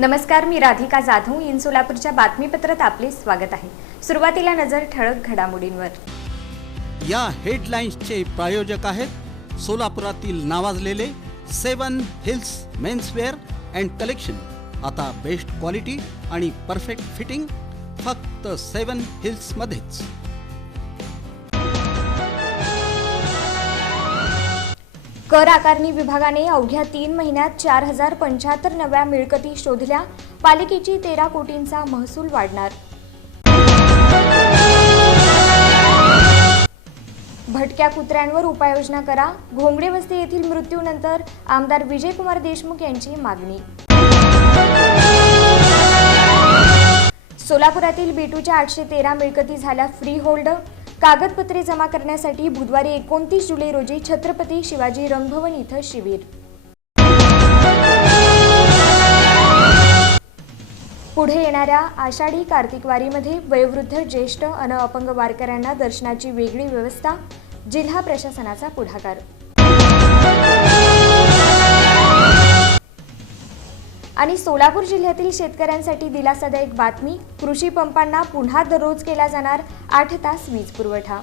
नमस्कार, मी राधिका जाधव. इन सोलापूरच्या बातमीपत्रात आपले स्वागत आहे. सुरुवातीला नजर ठळक घडामोडींवर. या हेडलाईन्सचे प्रायोजक आहेत सोलापुरातील नावाजलेले 7 हिल्स मेन्सवेअर अँड कलेक्शन. आता बेस्ट क्वालिटी आणि परफेक्ट फिटिंग फक्त 7 हिल्स मध्येच. कर आकारणी विभागाने अवघ्या 3 महिन्यात 4075 नव्या मिळकती शोधल्या. पालिकेची 13 कोटींचा महसूल वाढणार. भटक्या कुत्र्यांवर उपाययोजना करा. घोंगडे वस्ती येथील मृत्यूनंतर आमदार विजयकुमार देशमुख यांची मागणी. सोलापुरातील B2च्या 813 मिळकती झाल्या फ्री होल्ड. कागदपत्रे जमा करण्यासाठी बुधवारी 29 जुलै रोजी छत्रपती शिवाजी रंगभवन इथं शिबिर. पुढे येणाऱ्या आषाढी कार्तिक वारीमध्ये वयोवृद्ध, ज्येष्ठ अन अपंग वारकऱ्यांना दर्शनाची वेगळी व्यवस्था. जिल्हा प्रशासनाचा पुढाकार. आणि सोलापूर जिल्ह्यातील शेतकऱ्यांसाठी दिलासादायक बातमी. कृषी पंपांना पुन्हा दररोज केला जाणार 8 तास वीज पुरवठा.